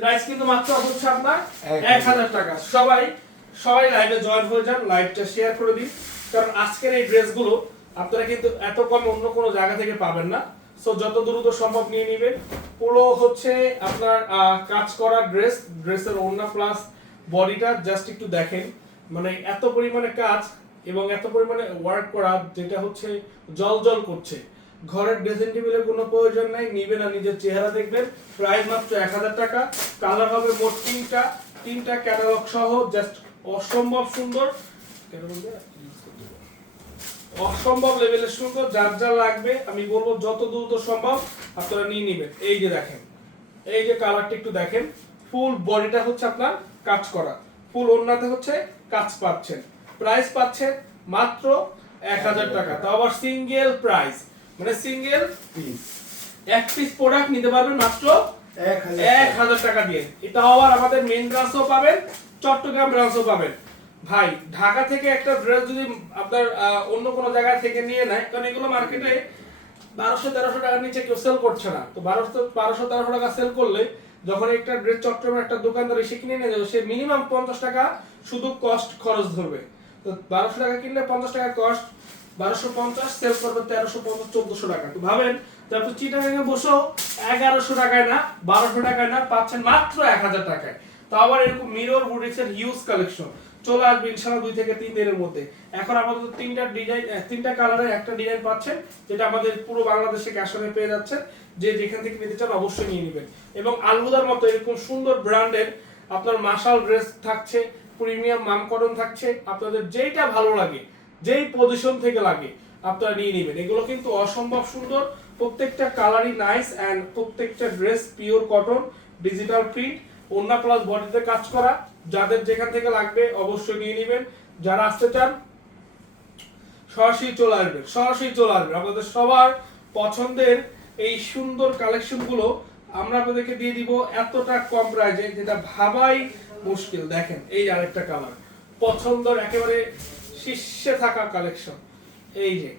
Price কিন্তু মাত্র হচ্ছে আপনার এক হাজার। টাকা। সবাই সবাই লাইভে জয়েন হয়ে যান লাইভটা শেয়ার করে দিন। কারণ আজকের এই ড্রেসগুলো আপনারা কিন্তু এত কম অন্য কোনো জায়গা থেকে পাবেন না। সো যত দ্রুত সম্ভব নিয়ে নেবেন। পুরো হচ্ছে আপনার কাজ করা ড্রেস ড্রেসের ওড়না প্লাস বডিটা জাস্ট একটু দেখেন। মানে এত পরিমাণে কাজ এবং এত পরিমাণে ওয়ার্ক করা যেটা হচ্ছে জল জল করছে। ঘরের ড্রেসিং টেবিলের কোনো প্রয়োজন নাই নিবেন আর নিজের চেহারা দেখবেন। প্রাইস মাত্র এক হাজার টাকা। কালার হবে মোট তিনটা তিনটা ক্যাটালগ সহ জাস্ট অসম্ভব সুন্দর। অসম্ভব লেভেলের সুন্দর, যার যা লাগবে, আমি বলব যত দ্রুত সম্ভব আপনারা নিয়ে নেবেন। এই যে দেখেন, এই যে কালারটা একটু দেখেন। ফুল বডিটা হচ্ছে আপনার কাজ করা। ফুল ওড়নাতে হচ্ছে কাজ পাচ্ছেন। প্রাইস পাচ্ছেন মাত্র এক হাজার টাকা। তাও আবার সিঙ্গেল প্রাইস মানে সিঙ্গেল পিস এক পিস প্রোডাক্ট নিতে পারবেন মাত্র এক হাজার টাকা। দিয়ে। এটা আবার আমাদের মেন ব্রাঞ্চও পাবেন চট্টগ্রাম ব্রাঞ্চও পাবেন। ভাই ঢাকা থেকে একটা ড্রেস যদি আপনার অন্য কোনো জায়গা থেকে নিয়ে নেয় কারণ এগুলো মার্কেটে বারোশো তেরোশো টাকার নিচে কেউ সেল করছে না। তো বারোশো বারোশো তেরোশো টাকা সেল করলে যখন একটা ড্রেস চট্টগ্রামের একটা দোকানদার এসে কিনে নিয়ে যাবে সে মিনিমাম পঞ্চাশ টাকা শুধু কস্ট খরচ ধরবে। তো বারোশো টাকা কিনলে পঞ্চাশ টাকা কস্ট বারোশো পঞ্চাশ সেল করবে তেরোশো পঞ্চাশ, চোদ্দশো ভাবেন এগারোশো টাকায় না, বারোশো টাকায় না, পাচ্ছেন মাত্র এক হাজার টাকায়। তো আবার হিউজ কালেকশন চলে দুই থেকে তিন দিনের মধ্যে। এখন আপাতত তিনটা ডিজাইন তিনটা একটা ডিজাইন পাচ্ছেন, যেটা আমাদের পুরো বাংলাদেশে ক্যাশনে পেয়ে যাচ্ছেন। যে যেখান থেকে নিতে চান অবশ্যই নিয়ে নেবেন। এবং আলহুদার মতো এরকম সুন্দর ব্র্যান্ডের আপনার মার্শাল ড্রেস থাকছে প্রিমিয়াম মামকরণ থাকছে, আপনাদের যেইটা ভালো লাগে যেই পজিশন থেকে লাগে, আপনারা নিয়ে নেবেন। এগুলো কিন্তু অসম্ভব সুন্দর। প্রত্যেকটা কালারই নাইস অ্যান্ড প্রত্যেকটা dress pure cotton digital print ওন্না প্লাস বডিতে কাজ করা। যাদের যেখান থেকে লাগবে অবশ্যই নিয়ে নেবেন। যারা আসতে চান, সরাসরি চলে আসবেন, সরাসরি চলে আসবেন। আপনাদের সবার পছন্দের এই সুন্দর কালেকশনগুলো আমরা আপনাদেরকে দিয়ে দিব এতটা কম প্রাইজে যেটা ভাবাই মুশকিল। দেখেন, এই আরেকটা কালার পছন্দের একেবারে শীর্ষে থাকা কালেকশন এই যে,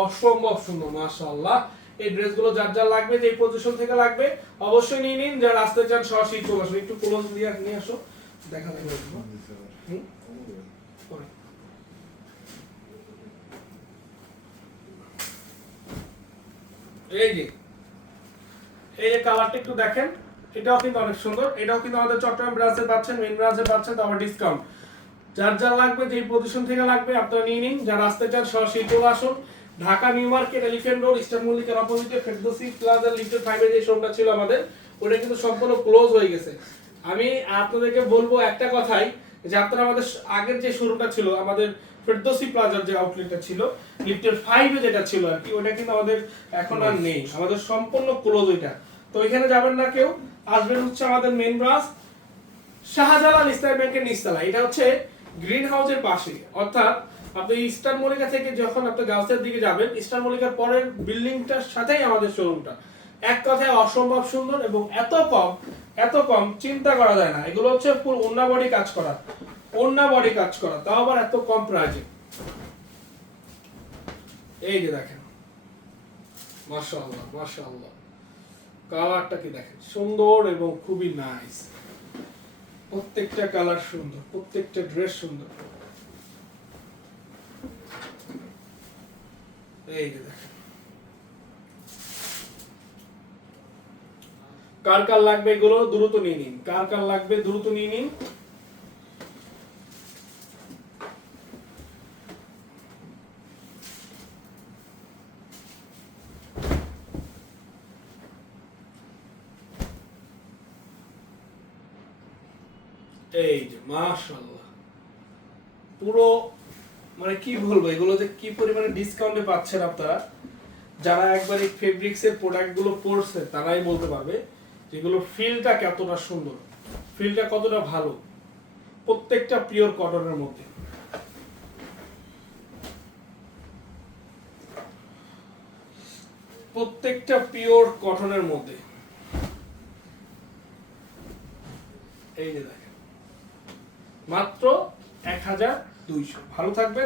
অসম্ভব সুন্দর, মাশাআল্লাহ। এই ড্রেসগুলো যার যার লাগবে যে পজিশন থেকে লাগবে, অবশ্যই নিয়ে নিন। যারা আসতে চান, সরাসরি চলে আসুন। একটু ক্লোজ দিয়ে নিয়ে আসো। দেখা যাবে এই যে এই যে কালারটা একটু দেখেন। এটাও কিন্তু অনেক সুন্দর। এটাও কিন্তু আমাদের চট্টগ্রাম ব্রাঞ্চে পাচ্ছেন মেন ব্রাঞ্চে পাচ্ছেন, তো আবার ডিসকাউন্ট যার যার লাগবে, যেই পজিশন থেকে লাগবে, আপনারা নিয়ে নিন। যারা আসতে চান, সরাসরি চলে আসুন। Dhaka, New Market Elephant Road Eastern মল্লিকের অপোজিটে ফেরদৌসি প্লাজা লিফটেড ফাইভে যে শোরুমটা ছিল আমাদের, ওটা কিন্তু সম্পূর্ণ ক্লোজ হয়ে গেছে। আমি আপনাদেরকে বলব একটা কথাই, যে আপনারা আমাদের আগের যে শোরুমটা ছিল, আমাদের ফেরদৌসি প্লাজার যে আউটলেটটা ছিল লিফটের ফাইভে যেটা ছিল আর কি, ওটা কিন্তু আমাদের এখন আর নেই। আমাদের সম্পূর্ণ ক্লোজ ওইটা। তো ওইখানে যাবেন না কেউ। আসবেন হচ্ছে আমাদের মেন ব্রাঞ্চ শাহজালাল ইসলামী ব্যাংকের নিচতলা এটা হচ্ছে গ্রিন হাউসের পাশে। অর্থাৎ আপনি ইস্টার্ন মল্লিকা থেকে যখন আপনি গাউসের দিকে যাবেন, ইস্টার্ন মল্লিকার পরের বিল্ডিংটার সাথেই আমাদের শোরুমটা। এক কথায় অসম্ভব সুন্দর এবং এত কম এত কম চিন্তা করা যায় না। এগুলো হচ্ছে ফুল অন্য বডি কাজ করা। অন্য বডি কাজ করা। তাও আবার এত কম প্রাইজে এই যে দেখেন। মাশাআল্লাহ মাশাআল্লাহ। কালারটা কি দেখেন? সুন্দর এবং খুবই নাইস প্রত্যেকটা কালার সুন্দর, প্রত্যেকটা ড্রেস সুন্দর। এই যে কার কার লাগবে এগুলো? দ্রুত নিয়ে নিন। কার কার লাগবে? দ্রুত নিয়ে নিন। এই যে মাশাআল্লাহ পুরো মানে কি বলব, এগুলো যে কি পরিমাণে ডিসকাউন্টে পাচ্ছেন আপনারা, যারা একবার এই ফেব্রিক্স এর প্রোডাক্টগুলো পরছে, তারাই বলতে পারবে যেগুলো ফিলটা কতটা সুন্দর। ফিলটা কতটা ভালো। প্রত্যেকটা পিওর কটনের মধ্যে। প্রত্যেকটা পিওর কটনের মধ্যে। এই যে দেখেন। মাত্র এক হাজার দুইশো। ভালো থাকবেন।